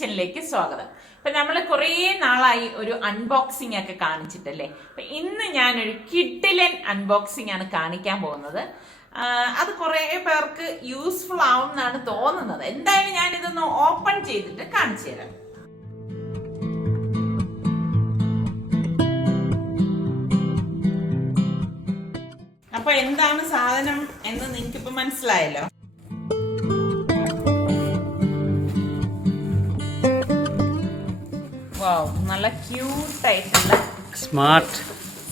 കിച്ചണിലേക്ക് സ്വാഗതം. അപ്പൊ നമ്മൾ കുറേ നാളായി ഒരു അൺബോക്സിംഗ് ഒക്കെ കാണിച്ചിട്ടല്ലേ. അപ്പൊ ഇന്ന് ഞാനൊരു കിഡിലൻ അൺബോക്സിംഗ് ആണ് കാണിക്കാൻ പോകുന്നത്. അത് കുറേ പേർക്ക് യൂസ്ഫുൾ ആവും എന്നാണ് തോന്നുന്നത്. എന്തായാലും ഞാൻ ഇതൊന്ന് ഓപ്പൺ ചെയ്തിട്ട് കാണിച്ചു തരാം. അപ്പൊ എന്താണ് സാധനം എന്ന് നിങ്ങൾക്കിപ്പോ മനസ്സിലായല്ലോ. നല്ല ക്യൂട്ട് ആയിട്ടുള്ള സ്മാർട്ട്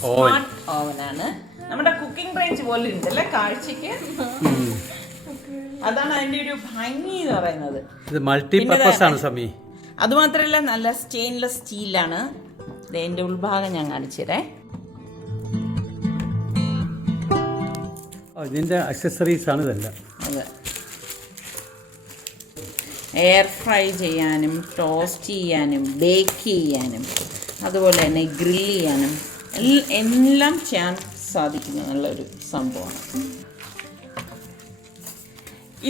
ഓവനാണ്. നമ്മുടെ കുക്കിംഗ് റേഞ്ച് പോലെ ഉണ്ടല്ലേ കാഴ്ചക്ക്. അതാണ് അതിന്റെ ഒരു ഭംഗി എന്ന് പറയുന്നത്. ഇത് മൾട്ടിപർപ്പസ് ആണ് സമി. അതുമാത്രമല്ല നല്ല സ്റ്റെയിൻലെസ് സ്റ്റീലാണ്. ഇതിന്റെ ഉൾഭാഗം ഞാൻ കാണിച്ചുതരേ. ഇതിന്റെ അക്സസറീസ് ആണ് ഇതെല്ലാം. അതെ, എയർ ഫ്രൈ ചെയ്യാനും ടോസ്റ്റ് ചെയ്യാനും ബേക്ക് ചെയ്യാനും അതുപോലെ തന്നെ ഗ്രിൽ ചെയ്യാനും എല്ലാം ചെയ്യാൻ സാധിക്കുന്ന നല്ലൊരു സംഭവമാണ്.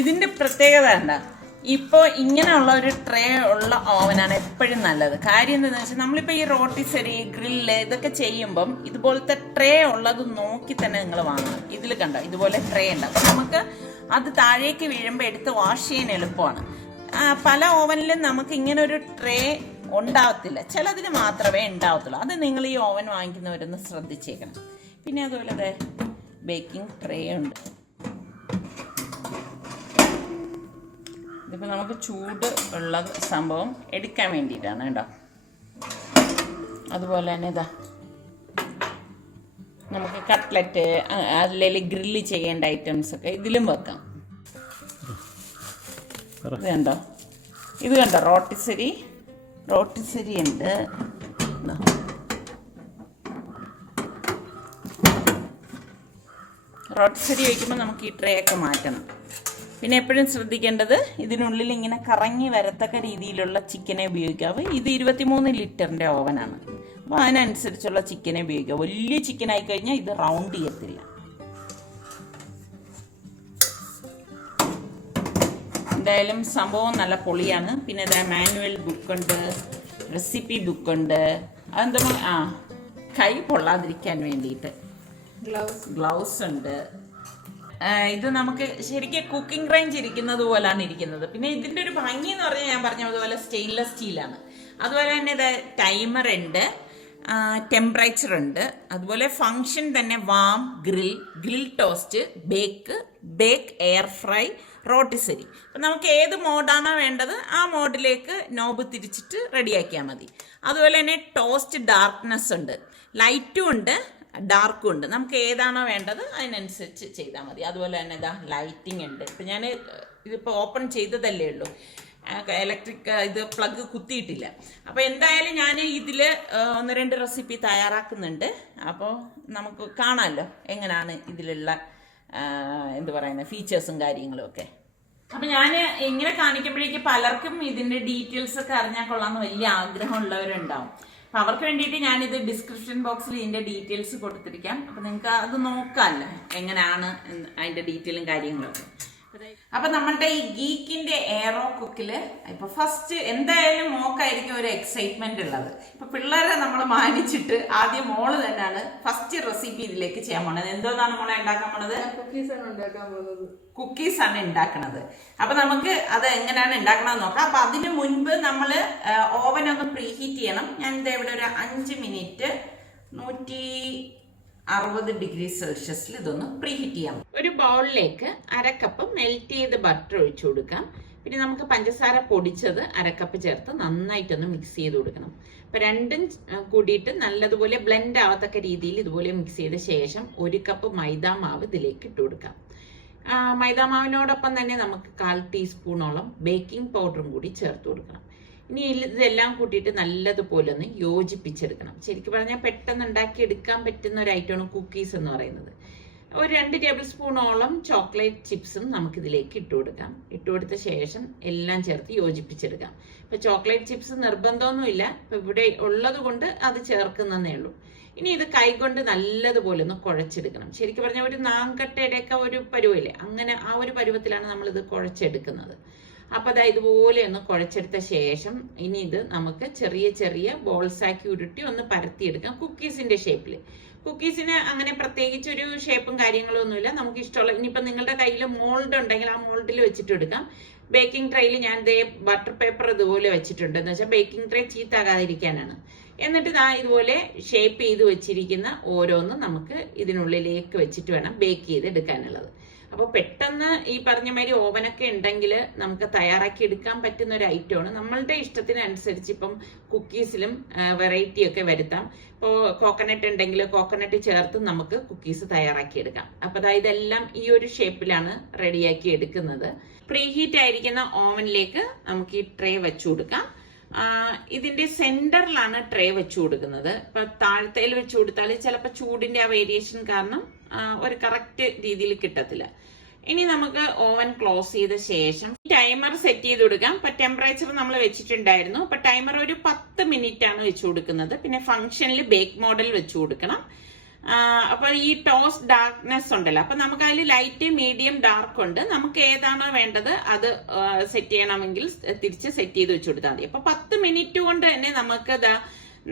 ഇതിൻ്റെ പ്രത്യേകത എന്താ, ഇപ്പോൾ ഇങ്ങനെയുള്ള ഒരു ട്രേ ഉള്ള ഓവനാണ് എപ്പോഴും നല്ലത്. കാര്യം എന്താണെന്ന് വെച്ചാൽ നമ്മളിപ്പോൾ ഈ റോട്ടിസരി ഗ്രില്ല് ഇതൊക്കെ ചെയ്യുമ്പം ഇതുപോലത്തെ ട്രേ ഉള്ളത് നോക്കി തന്നെ നിങ്ങൾ വാങ്ങണം. ഇതിൽ കണ്ടോ ഇതുപോലെ ട്രേ ഉണ്ട്. അപ്പം നമുക്ക് അത് താഴേക്ക് വീഴുമ്പോൾ എടുത്ത് വാഷ് ചെയ്യാൻ എളുപ്പമാണ്. പല ഓവനിലും നമുക്ക് ഇങ്ങനെ ഒരു ട്രേ ഉണ്ടാവത്തില്ല, ചിലതിൽ മാത്രമേ ഉണ്ടാവത്തുള്ളൂ. അത് നിങ്ങൾ ഈ ഓവൻ വാങ്ങിക്കുന്നവരൊന്ന് ശ്രദ്ധിച്ചേക്കണം. പിന്നെ അതുപോലെ ബേക്കിംഗ് ട്രേ ഉണ്ട്. ഇതിപ്പോൾ നമുക്ക് ചൂട് ഉള്ള സംഭവം എടുക്കാൻ വേണ്ടിയിട്ടാണ് കേട്ടോ. അതുപോലെ തന്നെ ഇതാ നമുക്ക് കട്ട്ലറ്റ് അല്ലെങ്കിൽ ഗ്രില്ല് ചെയ്യേണ്ട ഐറ്റംസ് ഒക്കെ ഇതിലും വെക്കാം. ഇത് കണ്ടോ റോട്ടിസരി ഉണ്ട്. റോട്ടിസരി വയ്ക്കുമ്പോൾ നമുക്ക് ഈ ട്രേ ഒക്കെ മാറ്റണം. പിന്നെ എപ്പോഴും ശ്രദ്ധിക്കേണ്ടത് ഇതിനുള്ളിൽ ഇങ്ങനെ കറങ്ങി വരത്തക്ക രീതിയിലുള്ള ചിക്കനെ ഉപയോഗിക്കാവൂ. ഇത് 23 ലിറ്ററിൻ്റെ ഓവനാണ്. അപ്പോൾ അതിനനുസരിച്ചുള്ള ചിക്കനെ ഉപയോഗിക്കുക. വലിയ ചിക്കൻ ആയി കഴിഞ്ഞാൽ ഇത് റൗണ്ട് ചെയ്യത്തില്ല. എന്തായാലും സംഭവം നല്ല പൊളിയാണ്. പിന്നെ മാനുവൽ ബുക്കുണ്ട്, റെസിപ്പി ബുക്കുണ്ട്. അതെന്താ കൈ പൊള്ളാതിരിക്കാൻ വേണ്ടിയിട്ട് ഗ്ലൗസ് ഉണ്ട്. ഇത് നമുക്ക് ശരിക്കും കുക്കിംഗ് റേഞ്ച് ഇരിക്കുന്നത് പോലാണ് ഇരിക്കുന്നത്. പിന്നെ ഇതിൻ്റെ ഒരു ഭംഗി എന്ന് പറഞ്ഞാൽ ഞാൻ പറഞ്ഞതുപോലെ സ്റ്റെയിൻലെസ് സ്റ്റീലാണ്. അതുപോലെ തന്നെ ഇത് ടൈമർ ഉണ്ട്, ടെമ്പറേച്ചർ ഉണ്ട്. അതുപോലെ ഫങ്ഷൻ തന്നെ warm, grill toast, bake, air fry, rotisserie. അപ്പം നമുക്ക് ഏത് മോഡാണോ വേണ്ടത് ആ മോഡിലേക്ക് നോബ് തിരിച്ചിട്ട് റെഡിയാക്കിയാൽ മതി. അതുപോലെ തന്നെ ടോസ്റ്റ് ഡാർക്ക്നെസ് ഉണ്ട്, ലൈറ്റും ഉണ്ട് ഡാർക്കും ഉണ്ട്. നമുക്ക് ഏതാണോ വേണ്ടത് അതിനനുസരിച്ച് ചെയ്താൽ മതി. അതുപോലെ തന്നെ ഇതാ ലൈറ്റിംഗ് ഉണ്ട്. ഇപ്പം ഞാൻ ഇതിപ്പോൾ ഓപ്പൺ ചെയ്തതല്ലേ ഉള്ളൂ, ഇലക്ട്രിക് ഇത് പ്ലഗ് കുത്തിയിട്ടില്ല. അപ്പോൾ എന്തായാലും ഞാൻ ഇതിൽ 1-2 റെസിപ്പി തയ്യാറാക്കുന്നുണ്ട്. അപ്പോൾ നമുക്ക് കാണാമല്ലോ എങ്ങനെയാണ് ഇതിലുള്ള എന്ത് പറയുന്നത് ഫീച്ചേഴ്സും കാര്യങ്ങളും ഒക്കെ. അപ്പം ഞാൻ ഇങ്ങനെ കാണിക്കുമ്പോഴേക്ക് പലർക്കും ഇതിൻ്റെ ഡീറ്റെയിൽസ് ഒക്കെ അറിഞ്ഞാൽ കൊള്ളാമെന്ന് വലിയ ആഗ്രഹമുള്ളവരുണ്ടാവും. അപ്പം അവർക്ക് വേണ്ടിയിട്ട് ഞാനിത് ഡിസ്ക്രിപ്ഷൻ ബോക്സിൽ ഇതിൻ്റെ ഡീറ്റെയിൽസ് കൊടുത്തിരിക്കാം. അപ്പം നിങ്ങൾക്ക് അത് നോക്കാമല്ലോ എങ്ങനെയാണ് അതിൻ്റെ ഡീറ്റെയിലും കാര്യങ്ങളൊക്കെ. അപ്പം നമ്മളുടെ ഈ ഗീക്കിൻ്റെ എയറോ കുക്കിൽ ഇപ്പോൾ ഫസ്റ്റ് എന്തായാലും മോക്കായിരിക്കും ഒരു എക്സൈറ്റ്മെന്റ് ഉള്ളത്. ഇപ്പം പിള്ളേരെ നമ്മൾ മാനിച്ചിട്ട് ആദ്യം മോള് തന്നെയാണ് ഫസ്റ്റ് റെസിപ്പി ഇതിലേക്ക് ചെയ്യാൻ പോണത്. എന്തോന്നാണ് മോളെ ഉണ്ടാക്കാൻ പോണത്? കുക്കീസ് ആണ് ഉണ്ടാക്കുന്നത്. അപ്പം നമുക്ക് അത് എങ്ങനെയാണ് ഉണ്ടാക്കണമെന്ന് നോക്കാം. അപ്പം അതിന് മുൻപ് നമ്മൾ ഓവൻ ഒന്ന് പ്രീഹീറ്റ് ചെയ്യണം. ഞാൻ ഇവിടെ ഒരു 5 മിനിറ്റ് 160 ഡിഗ്രി സെൽഷ്യസിൽ ഇതൊന്ന് പ്രീഹീറ്റ് ചെയ്യാം. ഒരു ബൗളിലേക്ക് 1/2 കപ്പ് മെൽറ്റ് ചെയ്ത് ബട്ടർ ഒഴിച്ചു കൊടുക്കാം. പിന്നെ നമുക്ക് പഞ്ചസാര പൊടിച്ചത് 1/2 കപ്പ് ചേർത്ത് നന്നായിട്ടൊന്ന് മിക്സ് ചെയ്ത് കൊടുക്കണം. അപ്പം രണ്ടും കൂടിയിട്ട് നല്ലതുപോലെ ബ്ലെൻഡ് ആവത്തക്ക രീതിയിൽ ഇതുപോലെ മിക്സ് ചെയ്ത ശേഷം 1 കപ്പ് മൈദാ മാവ് ഇതിലേക്ക് ഇട്ട് കൊടുക്കാം. മൈദാ മാവിനോടൊപ്പം തന്നെ നമുക്ക് 1/4 ടീസ്പൂണോളം ബേക്കിംഗ് പൗഡറും കൂടി ചേർത്ത് കൊടുക്കണം. ഇനി ഇതെല്ലാം കൂട്ടിയിട്ട് നല്ലതുപോലെ ഒന്ന് യോജിപ്പിച്ചെടുക്കണം. ശരിക്കും പറഞ്ഞാൽ പെട്ടെന്ന് ഉണ്ടാക്കി എടുക്കാൻ പറ്റുന്ന ഒരു ഐറ്റമാണ് കുക്കീസ് എന്ന് പറയുന്നത്. ഒരു 2 ടേബിൾ സ്പൂണോളം ചോക്ലേറ്റ് ചിപ്സും നമുക്കിതിലേക്ക് ഇട്ട് കൊടുക്കാം. ഇട്ട് കൊടുത്ത ശേഷം എല്ലാം ചേർത്ത് യോജിപ്പിച്ചെടുക്കാം. ഇപ്പം ചോക്ലേറ്റ് ചിപ്സ് നിർബന്ധമൊന്നുമില്ല, ഇപ്പം ഇവിടെ ഉള്ളത് കൊണ്ട് അത് ചേർക്കുന്നതേ ഉള്ളൂ. ഇനി ഇത് കൈകൊണ്ട് നല്ലതുപോലെ ഒന്ന് കുഴച്ചെടുക്കണം. ശരിക്കും പറഞ്ഞാൽ ഒരു നാങ്കട്ടയുടെയൊക്കെ ഒരു പരുവല്ലേ, അങ്ങനെ ആ ഒരു പരുവത്തിലാണ് നമ്മളിത് കുഴച്ചെടുക്കുന്നത്. അപ്പോൾ അതാ ഇതുപോലെ ഒന്ന് കുഴച്ചെടുത്ത ശേഷം ഇനി ഇത് നമുക്ക് ചെറിയ ചെറിയ ബോൾസ് ആക്കി ഉരുട്ടി ഒന്ന് പരത്തിയെടുക്കാം കുക്കീസിന്റെ ഷേപ്പിൽ. കുക്കീസിന് അങ്ങനെ പ്രത്യേകിച്ച് ഒരു ഷേപ്പും കാര്യങ്ങളും ഒന്നുമില്ല. നമുക്ക് ഇഷ്ടമുള്ള, ഇനിയിപ്പോൾ നിങ്ങളുടെ കയ്യിൽ മോൾഡ് ഉണ്ടെങ്കിൽ ആ മോൾഡിൽ വെച്ചിട്ട് എടുക്കാം. ബേക്കിംഗ് ട്രേയിൽ ഞാൻ ദേ ബട്ടർ പേപ്പർ ഇതുപോലെ വെച്ചിട്ടുണ്ട്. എന്ന് വെച്ചാൽ ബേക്കിംഗ് ട്രേ ചീത്താകാതിരിക്കാനാണ്. എന്നിട്ട് ഇതാ ഇതുപോലെ ഷേപ്പ് ചെയ്ത് വെച്ചിരിക്കുന്ന ഓരോന്നും നമുക്ക് ഇതിനുള്ളിലേക്ക് വെച്ചിട്ട് വേണം ബേക്ക് ചെയ്ത് എടുക്കാനുള്ളത്. അപ്പോൾ പെട്ടെന്ന് ഈ പറഞ്ഞ മാതിരി ഓവനൊക്കെ ഉണ്ടെങ്കിൽ നമുക്ക് തയ്യാറാക്കി എടുക്കാൻ പറ്റുന്ന ഒരു ഐറ്റമാണ്. നമ്മളുടെ ഇഷ്ടത്തിനനുസരിച്ച് ഇപ്പം കുക്കീസിലും വെറൈറ്റി ഒക്കെ വരുത്താം. ഇപ്പോൾ കോക്കനട്ട് ഉണ്ടെങ്കിൽ കോക്കനട്ട് ചേർത്ത് നമുക്ക് കുക്കീസ് തയ്യാറാക്കി എടുക്കാം. അപ്പോൾ അതായത് ഇതെല്ലാം ഈ ഒരു ഷേപ്പിലാണ് റെഡിയാക്കി എടുക്കുന്നത്. പ്രീ ഹീറ്റ് ആയിരിക്കുന്ന ഓവനിലേക്ക് നമുക്ക് ഈ ട്രേ വെച്ചു കൊടുക്കാം. ഇതിന്റെ സെന്ററിലാണ് ട്രേ വെച്ചു കൊടുക്കുന്നത്. ഇപ്പൊ താഴത്തേൽ വെച്ചു കൊടുത്താൽ ചിലപ്പോൾ ചൂടിന്റെ ആ വേരിയേഷൻ കാരണം ഒരു കറക്റ്റ് രീതിയിൽ കിട്ടത്തില്ല. ഇനി നമുക്ക് ഓവൻ ക്ലോസ് ചെയ്ത ശേഷം ടൈമർ സെറ്റ് ചെയ്ത് കൊടുക്കാം. ഇപ്പൊ ടെമ്പറേച്ചർ നമ്മൾ വെച്ചിട്ടുണ്ടായിരുന്നു. അപ്പൊ ടൈമർ ഒരു 10 മിനിറ്റ് ആണ് വെച്ചു കൊടുക്കുന്നത്. പിന്നെ ഫംഗ്ഷനിൽ ബേക്ക് മോഡൽ വെച്ചു കൊടുക്കണം. അപ്പൊ ഈ ടോസ്റ്റ് ഡാർക്ക്നെസ് ഉണ്ടല്ലോ, അപ്പൊ നമുക്ക് അതിൽ ലൈറ്റ്, മീഡിയം, ഡാർക്ക് ഉണ്ട്. നമുക്ക് ഏതാണോ വേണ്ടത് അത് സെറ്റ് ചെയ്യണമെങ്കിൽ തിരിച്ച് സെറ്റ് ചെയ്ത് വെച്ചു കൊടുത്താൽ മതി. അപ്പൊ 10 മിനിറ്റ് കൊണ്ട് തന്നെ നമുക്ക്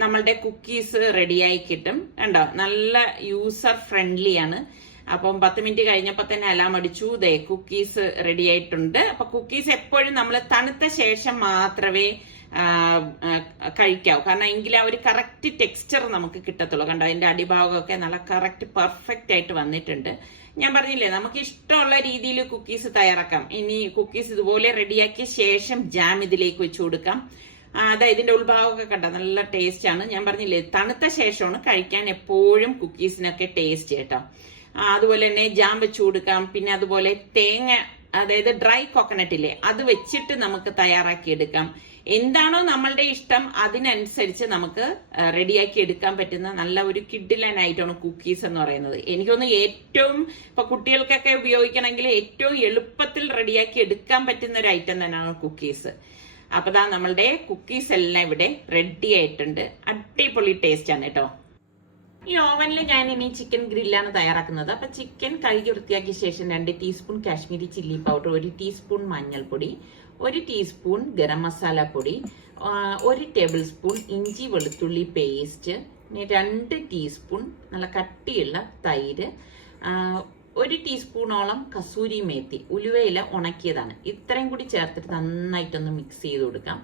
നമ്മളുടെ കുക്കീസ് റെഡിയായി കിട്ടും. കണ്ടോ, നല്ല യൂസർ ഫ്രണ്ട്ലി ആണ്. അപ്പം 10 മിനിറ്റ് കഴിഞ്ഞപ്പോൾ തന്നെ അലാം അടിച്ചു. ദേ കുക്കീസ് റെഡി ആയിട്ടുണ്ട്. അപ്പൊ കുക്കീസ് എപ്പോഴും നമ്മൾ തണുത്ത ശേഷം മാത്രമേ കഴിക്കാവൂ. കാരണം എങ്കിലും ആ ഒരു കറക്റ്റ് ടെക്സ്ചർ നമുക്ക് കിട്ടത്തുള്ളൂ. കണ്ടോ, അതിന്റെ അടിഭാഗമൊക്കെ നല്ല കറക്റ്റ് പെർഫെക്റ്റ് ആയിട്ട് വന്നിട്ടുണ്ട്. ഞാൻ പറഞ്ഞില്ലേ, നമുക്ക് ഇഷ്ടമുള്ള രീതിയിൽ കുക്കീസ് തയ്യാറാക്കാം. ഇനി കുക്കീസ് ഇതുപോലെ റെഡിയാക്കിയ ശേഷം ജാം ഇതിലേക്ക് വെച്ചു കൊടുക്കാം. അതായത് ഇതിന്റെ ഉൾഭാഗമൊക്കെ കണ്ട നല്ല ടേസ്റ്റ് ആണ്. ഞാൻ പറഞ്ഞില്ലേ, തണുത്ത ശേഷമാണ് കഴിക്കാൻ എപ്പോഴും കുക്കീസിനൊക്കെ ടേസ്റ്റ് കേട്ടോ. അതുപോലെ തന്നെ ജാം വെച്ചു കൊടുക്കാം. പിന്നെ അതുപോലെ തേങ്ങ, അതായത് ഡ്രൈ കോക്കനട്ട് ഇല്ലേ, അത് വെച്ചിട്ട് നമുക്ക് തയ്യാറാക്കി എടുക്കാം. എന്താണോ നമ്മളുടെ ഇഷ്ടം അതിനനുസരിച്ച് നമുക്ക് റെഡിയാക്കി എടുക്കാൻ പറ്റുന്ന നല്ല ഒരു കിഡിലൻ ആയിട്ടാണ് കുക്കീസ് എന്ന് പറയുന്നത്. എനിക്കൊന്ന് ഏറ്റവും ഇപ്പൊ കുട്ടികൾക്കൊക്കെ ഉപയോഗിക്കണമെങ്കിൽ ഏറ്റവും എളുപ്പത്തിൽ റെഡിയാക്കി എടുക്കാൻ പറ്റുന്ന ഒരു ഐറ്റം തന്നെയാണ് കുക്കീസ്. അപ്പൊ ദാ നമ്മളുടെ കുക്കീസ് എല്ലാം ഇവിടെ റെഡി ആയിട്ടുണ്ട്. അടിപൊളി ടേസ്റ്റ് ആണ് കേട്ടോ. ഈ ഓവനിൽ ഞാൻ ഇനി ചിക്കൻ ഗ്രില്ലാണ് തയ്യാറാക്കുന്നത്. അപ്പൊ ചിക്കൻ കഴുകി വൃത്തിയാക്കിയ ശേഷം 2 teaspoon Kashmiri chilli powder, 1 teaspoon മഞ്ഞൾപ്പൊടി, 1 ടീസ്പൂൺ ഗരം മസാല പൊടി, 1 ടേബിൾ സ്പൂൺ ഇഞ്ചി വെളുത്തുള്ളി പേസ്റ്റ്, 2 ടീസ്പൂൺ നല്ല കട്ടിയുള്ള തൈര്, 1 ടീസ്പൂണോളം കസൂരി മേത്തി, ഉലുവയില ഉണക്കിയതാണ്. ഇത്രയും കൂടി ചേർത്തിട്ട് നന്നായിട്ടൊന്ന് മിക്സ് ചെയ്ത് കൊടുക്കാം.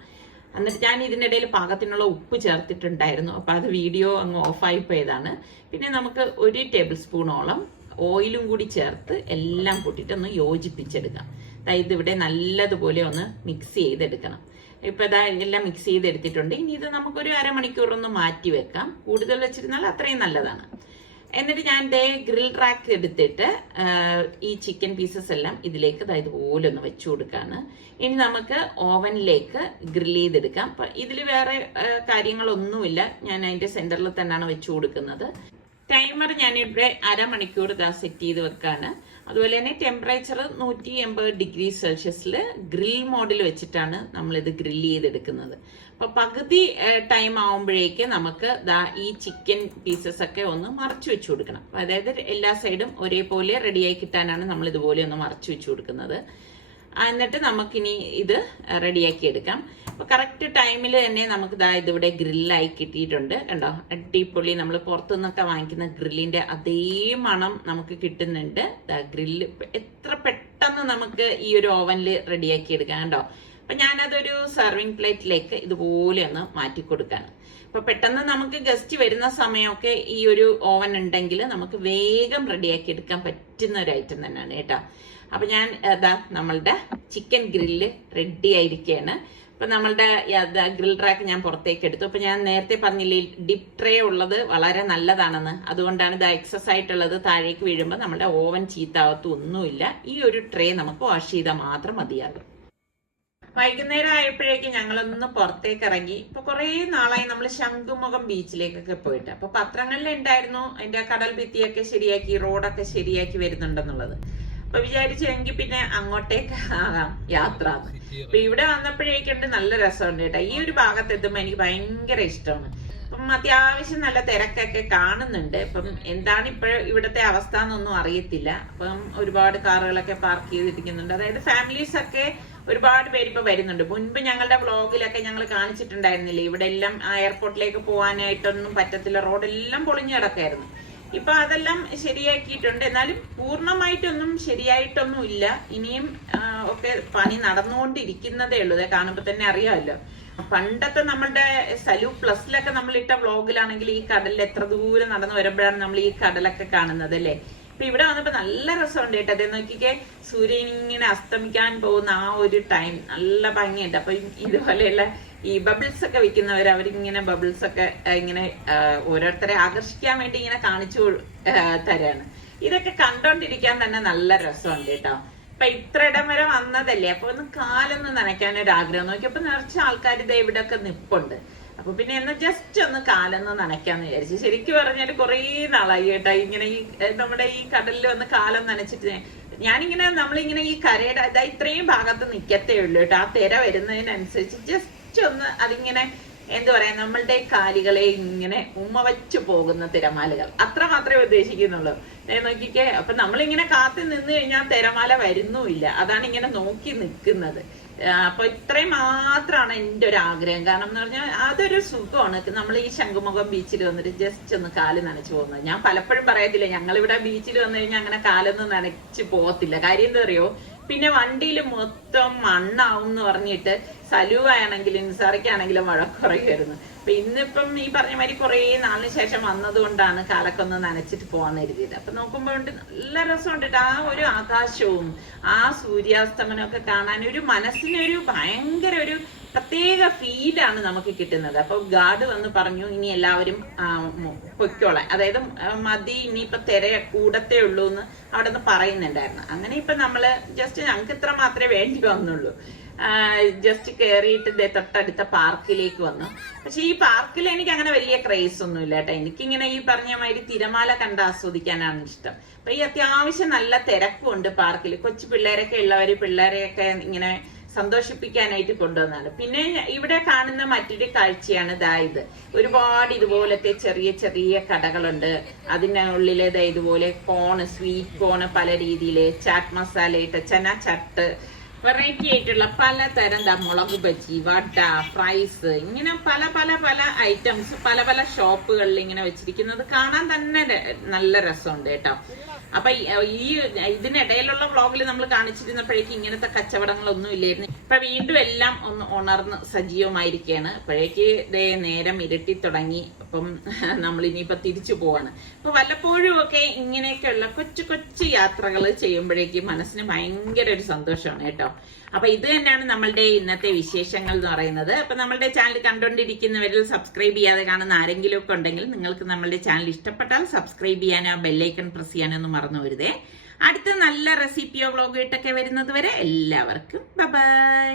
എന്നിട്ട് ഞാൻ ഇതിനിടയിൽ പാകത്തിനുള്ള ഉപ്പ് ചേർത്തിട്ടുണ്ടായിരുന്നു. അപ്പൊ അത് വീഡിയോ അങ്ങ് ഓഫായി പോയതാണ്. പിന്നെ നമുക്ക് 1 ടേബിൾ സ്പൂണോളം ഓയിലും കൂടി ചേർത്ത് എല്ലാം കൂട്ടിയിട്ടൊന്ന് യോജിപ്പിച്ചെടുക്കാം. അതായത് ഇവിടെ നല്ലതുപോലെ ഒന്ന് മിക്സ് ചെയ്തെടുക്കണം. ഇപ്പൊ ഇതാ എല്ലാം മിക്സ് ചെയ്തെടുത്തിട്ടുണ്ട്. ഇനി ഇത് നമുക്കൊരു അരമണിക്കൂറൊന്ന് മാറ്റി വെക്കാം. കൂടുതൽ വെച്ചിരുന്നാൽ അത്രയും നല്ലതാണ്. എന്നിട്ട് ഞാൻ ഗ്രിൽ റാക്ക് എടുത്തിട്ട് ഈ ചിക്കൻ പീസസ് എല്ലാം ഇതിലേക്ക് ഇതുപോലെ ഒന്ന് വെച്ചു കൊടുക്കാണ്. ഇനി നമുക്ക് ഓവനിലേക്ക് ഗ്രിൽ ചെയ്തെടുക്കാം. അപ്പൊ ഇതിൽ വേറെ കാര്യങ്ങളൊന്നുമില്ല. ഞാൻ അതിന്റെ സെന്ററിൽ തന്നെയാണ് വെച്ചു കൊടുക്കുന്നത്. ടൈമർ ഞാനിവിടെ അരമണിക്കൂർ സെറ്റ് ചെയ്ത് വെക്കാണ്. അതുപോലെ തന്നെ ടെമ്പറേച്ചർ 180 ഡിഗ്രി സെൽഷ്യസിൽ ഗ്രിൽ മോഡിൽ വെച്ചിട്ടാണ് നമ്മളിത് ഗ്രിൽ ചെയ്തെടുക്കുന്നത്. അപ്പൊ പകുതി ടൈം ആവുമ്പോഴേക്ക് നമുക്ക് ഈ ചിക്കൻ പീസസ് ഒക്കെ ഒന്ന് മറച്ചു വെച്ചു കൊടുക്കണം. അതായത് എല്ലാ സൈഡും ഒരേപോലെ റെഡിയായി കിട്ടാനാണ് നമ്മൾ ഇതുപോലെ ഒന്ന് മറച്ചു വെച്ചു കൊടുക്കുന്നത്. എന്നിട്ട് നമുക്കിനി ഇത് റെഡിയാക്കി എടുക്കാം. അപ്പൊ കറക്റ്റ് ടൈമിൽ തന്നെ നമുക്ക് ഇതിവിടെ ഗ്രില്ലായി കിട്ടിയിട്ടുണ്ട്. കണ്ടോ, അടിപൊളി നമ്മൾ പുറത്തുനിന്നൊക്കെ വാങ്ങിക്കുന്ന ഗ്രില്ലിന്റെ അതേ മണം നമുക്ക് കിട്ടുന്നുണ്ട്. ഗ്രില്ല് എത്ര പെട്ടെന്ന് നമുക്ക് ഈ ഒരു ഓവനിൽ റെഡിയാക്കി എടുക്കാം. കണ്ടോ, അപ്പൊ ഞാനതൊരു സെർവിങ് പ്ലേറ്റിലേക്ക് ഇതുപോലെ ഒന്ന് മാറ്റി കൊടുക്കാണ്. അപ്പൊ പെട്ടെന്ന് നമുക്ക് ഗസ്റ്റ് വരുന്ന സമയമൊക്കെ ഈ ഒരു ഓവൻ ഉണ്ടെങ്കിൽ നമുക്ക് വേഗം റെഡിയാക്കി എടുക്കാൻ പറ്റുന്ന ഒരു ഐറ്റം തന്നെയാണ് കേട്ടോ. അപ്പൊ ഞാൻ നമ്മളുടെ ചിക്കൻ ഗ്രില്ല് റെഡി ആയിരിക്കുകയാണ്. അപ്പൊ നമ്മളുടെ ഗ്രിൽ റാക്ക് ഞാൻ പുറത്തേക്ക് എടുത്തു. അപ്പൊ ഞാൻ നേരത്തെ പറഞ്ഞില്ലേ, ഡിപ്പ് ട്രേ ഉള്ളത് വളരെ നല്ലതാണെന്ന്. അതുകൊണ്ടാണ് ഇത് എക്സസ് ആയിട്ടുള്ളത് താഴേക്ക് വീഴുമ്പോൾ നമ്മുടെ ഓവൻ ചീത്താവത്തൊന്നുമില്ല. ഈ ഒരു ട്രേ നമുക്ക് വാഷ് ചെയ്താൽ മാത്രം മതിയാകും. വൈകുന്നേരം ആയപ്പോഴേക്കും ഞങ്ങളൊന്ന് പുറത്തേക്ക് ഇറങ്ങി. ഇപ്പൊ കുറെ നാളായി നമ്മൾ ശംഖുമുഖം ബീച്ചിലേക്കൊക്കെ പോയിട്ട്. അപ്പൊ പത്രങ്ങളിൽ ഉണ്ടായിരുന്നു അതിന്റെ കടൽ ഭിത്തിയൊക്കെ ശരിയാക്കി, റോഡൊക്കെ ശരിയാക്കി വരുന്നുണ്ടെന്നുള്ളത്. അപ്പൊ വിചാരിച്ചു എങ്കിൽ പിന്നെ അങ്ങോട്ടേക്ക് ആകാം യാത്ര. അപ്പൊ ഇവിടെ വന്നപ്പോഴേക്കുണ്ട് നല്ല രസമുണ്ട് കേട്ടോ. ഈ ഒരു ഭാഗത്ത് എത്തുമ്പോ എനിക്ക് ഭയങ്കര ഇഷ്ടമാണ്. അപ്പൊ അത്യാവശ്യം നല്ല തിരക്കൊക്കെ കാണുന്നുണ്ട്. അപ്പം എന്താണ് ഇവിടുത്തെ അവസ്ഥ എന്നൊന്നും അറിയത്തില്ല. അപ്പം ഒരുപാട് കാറുകളൊക്കെ പാർക്ക് ചെയ്തിരിക്കുന്നുണ്ട്. അതായത് ഫാമിലീസ് ഒക്കെ ഒരുപാട് പേര് ഇപ്പൊ വരുന്നുണ്ട്. മുൻപ് ഞങ്ങളുടെ വ്ളോഗിലൊക്കെ ഞങ്ങൾ കാണിച്ചിട്ടുണ്ടായിരുന്നില്ലേ, ഇവിടെ എല്ലാം എയർപോർട്ടിലേക്ക് പോകാനായിട്ടൊന്നും പറ്റത്തില്ല, റോഡെല്ലാം പൊളിഞ്ഞു കിടക്കായിരുന്നു. ഇപ്പൊ അതെല്ലാം ശരിയാക്കിയിട്ടുണ്ട്. എന്നാലും പൂർണ്ണമായിട്ടൊന്നും ശരിയായിട്ടൊന്നും ഇല്ല. ഇനിയും ഒക്കെ പണി നടന്നുകൊണ്ടിരിക്കുന്നതേ ഉള്ളൂ. ഇതേ കാണുമ്പോ തന്നെ അറിയാമല്ലോ. പണ്ടത്തെ നമ്മളുടെ സലൂ പ്ലസിലൊക്കെ നമ്മൾ ഇട്ട വ്ളോഗിലാണെങ്കിൽ ഈ കടലിൽ എത്ര ദൂരം നടന്നു വരുമ്പോഴാണ് നമ്മൾ ഈ കടലൊക്കെ കാണുന്നത് അല്ലേ. ഇപ്പൊ ഇവിടെ വന്നപ്പോ നല്ല രസമുണ്ട് കേട്ടോ. അതേ നോക്കിക്കേ, സൂര്യൻ ഇങ്ങനെ അസ്തമിക്കാൻ പോകുന്ന ആ ഒരു ടൈം നല്ല ഭംഗിയുണ്ട്. അപ്പൊ ഇതുപോലെയുള്ള ഈ ബബിൾസ് ഒക്കെ വിൽക്കുന്നവർ അവരിങ്ങനെ ബബിൾസ് ഒക്കെ ഇങ്ങനെ ഓരോരുത്തരെ ആകർഷിക്കാൻ വേണ്ടി ഇങ്ങനെ കാണിച്ചു തരാണ്. ഇതൊക്കെ കണ്ടോണ്ടിരിക്കാൻ തന്നെ നല്ല രസമുണ്ട് കേട്ടോ. അപ്പൊ ഇത്ര ഇടം വരെ വന്നതല്ലേ, അപ്പൊ ഒന്ന് കാലൊന്ന് നനയ്ക്കാൻ ഒരു ആഗ്രഹം. നോക്കിയപ്പോ നിറച്ച ആൾക്കാർ ഇതേ ഇവിടെ ഒക്കെ നിപ്പുണ്ട്. അപ്പൊ പിന്നെ ഒന്ന് ജസ്റ്റ് ഒന്ന് കാലൊന്ന് നനയ്ക്കാന്ന് വിചാരിച്ചു. ശരിക്കും പറഞ്ഞാല് കുറേ നാളായി കേട്ടോ ഇങ്ങനെ ഈ നമ്മുടെ ഈ കടലിൽ വന്ന് കാലം നനച്ചിട്ട്. ഞാനിങ്ങനെ നമ്മളിങ്ങനെ ഈ കരയുടെ ഇതാ ഇത്രയും ഭാഗത്ത് നിക്കത്തേ ഉള്ളൂ കേട്ടോ. ആ തിര വരുന്നതിനനുസരിച്ച് ജസ്റ്റ് ഒന്ന് അതിങ്ങനെ എന്താ പറയാ, നമ്മളുടെ കാലുകളെ ഇങ്ങനെ ഉമ്മ വച്ചു പോകുന്ന തിരമാലകൾ, അത്ര മാത്രമേ ഉദ്ദേശിക്കുന്നുള്ളൂ. നോക്കിക്കേ, അപ്പൊ നമ്മളിങ്ങനെ കാത്തു നിന്ന് കഴിഞ്ഞാൽ തിരമാല വരുന്നുമില്ല. അതാണ് ഇങ്ങനെ നോക്കി നിൽക്കുന്നത്. അപ്പൊ ഇത്രയും മാത്രമാണ് എൻ്റെ ഒരു ആഗ്രഹം. കാരണം എന്ന് പറഞ്ഞാൽ അതൊരു സുഖമാണ്. നമ്മൾ ഈ ശംഖുമുഖം ബീച്ചിൽ വന്നിട്ട് ജസ്റ്റ് ഒന്ന് കാല് നനച്ചു പോകുന്നത്. ഞാൻ പലപ്പോഴും പറയത്തില്ല, ഞങ്ങളിവിടെ ബീച്ചിൽ വന്നു കഴിഞ്ഞാൽ അങ്ങനെ കാലൊന്നും നനച്ച് പോകത്തില്ല. കാര്യം എന്താ അറിയോ, പിന്നെ വണ്ടിയിൽ മൊത്തം മണ്ണാവും എന്ന് പറഞ്ഞിട്ട് സലുവാണെങ്കിലും നിസാറിക്കാണെങ്കിലും വഴക്കുറയുമായിരുന്നു. അപ്പൊ ഇന്നിപ്പം ഈ പറഞ്ഞ മാതിരി കുറെ നാളിന് ശേഷം വന്നതുകൊണ്ടാണ് കാലൊക്കെ ഒന്ന് നനച്ചിട്ട് പോകാൻ കരുതിയത്. അപ്പൊ നോക്കുമ്പോൾ നല്ല രസമുണ്ട്. ആ ഒരു ആകാശവും ആ സൂര്യാസ്തമനമൊക്കെ കാണാൻ ഒരു മനസ്സിനൊരു ഭയങ്കര ഒരു പ്രത്യേക ഫീലാണ് നമുക്ക് കിട്ടുന്നത്. അപ്പൊ ഗാർഡ് വന്ന് പറഞ്ഞു ഇനി എല്ലാവരും പൊയ്ക്കോളാം, അതായത് മതി, ഇനിയിപ്പൊ തിര കൂടത്തേ ഉള്ളൂ എന്ന് അവിടെ നിന്ന് പറയുന്നുണ്ടായിരുന്നു. അങ്ങനെ ഇപ്പൊ നമ്മള് ജസ്റ്റ് ഞങ്ങൾക്ക് ഇത്ര മാത്രമേ വേണ്ടി വന്നുള്ളൂ. ജസ്റ്റ് കയറിയിട്ട് തൊട്ടടുത്ത പാർക്കിലേക്ക് വന്നു. പക്ഷെ ഈ പാർക്കിൽ എനിക്ക് അങ്ങനെ വലിയ ക്രേസ് ഒന്നും ഇല്ല കേട്ടോ. എനിക്കിങ്ങനെ ഈ പറഞ്ഞ മാതിരി തിരമാല കണ്ട് ആസ്വദിക്കാനാണ് ഇഷ്ടം. അപ്പൊ ഈ അത്യാവശ്യം നല്ല തിരക്കുണ്ട് പാർക്കിൽ. കൊച്ചു പിള്ളേരൊക്കെ ഉള്ളവര് പിള്ളേരെയൊക്കെ ഇങ്ങനെ സന്തോഷിപ്പിക്കാനായിട്ട് കൊണ്ടുവന്നാണ്. പിന്നെ ഇവിടെ കാണുന്ന മറ്റൊരു കാഴ്ചയാണ് ഇത്. ഒരുപാട് ഇതുപോലത്തെ ചെറിയ ചെറിയ കടകളുണ്ട്. അതിനുള്ളിൽ ഇതുപോലെ കോണ്, സ്വീറ്റ് കോണ് പല രീതിയില്, ചാറ്റ് മസാല ഇട്ട ചന ചട്ട്, വെറൈറ്റി ആയിട്ടുള്ള പലതരം മുളക് ബജി, വട, ഫ്രൈസ്, ഇങ്ങനെ പല പല പല ഐറ്റംസ് പല പല ഷോപ്പുകളിൽ ഇങ്ങനെ വെച്ചിരിക്കുന്നത് കാണാൻ തന്നെ നല്ല രസമുണ്ട് കേട്ടോ. അപ്പൊ ഈ ഇതിനിടയിലുള്ള വ്ളോഗിൽ നമ്മൾ കാണിച്ചിരുന്നപ്പോഴേക്കും ഇങ്ങനത്തെ കച്ചവടങ്ങളൊന്നും ഇല്ലായിരുന്നു. ഇപ്പൊ വീണ്ടും എല്ലാം ഒന്ന് ഉണർന്ന് സജീവമായിരിക്കുകയാണ്. അപ്പോഴേക്ക് നേരം ഇരുട്ടി തുടങ്ങി. അപ്പം നമ്മൾ ഇനിയിപ്പൊ തിരിച്ചു പോവാണ്. അപ്പൊ വല്ലപ്പോഴും ഒക്കെ ഇങ്ങനെയൊക്കെയുള്ള കൊച്ചു കൊച്ചു യാത്രകൾ ചെയ്യുമ്പോഴേക്കും മനസ്സിന് ഭയങ്കര ഒരു സന്തോഷമാണ് കേട്ടോ. അപ്പൊ ഇത് തന്നെയാണ് നമ്മളുടെ ഇന്നത്തെ വിശേഷങ്ങൾ എന്ന് പറയുന്നത്. അപ്പൊ നമ്മളുടെ ചാനൽ കണ്ടുകൊണ്ടിരിക്കുന്നവരിൽ സബ്സ്ക്രൈബ് ചെയ്യാതെ കാണുന്ന ആരെങ്കിലും ഒക്കെ ഉണ്ടെങ്കിൽ നിങ്ങൾക്ക് നമ്മളുടെ ചാനൽ ഇഷ്ടപ്പെട്ടാൽ സബ്സ്ക്രൈബ് ചെയ്യാനോ ബെല്ലൈക്കൺ പ്രസ് ചെയ്യാനൊന്നും മറന്നു വരുതേ. അടുത്ത നല്ല റെസിപ്പിയോ വ്ളോഗോ ഇട്ടൊക്കെ വരുന്നത് വരെ എല്ലാവർക്കും ബൈ.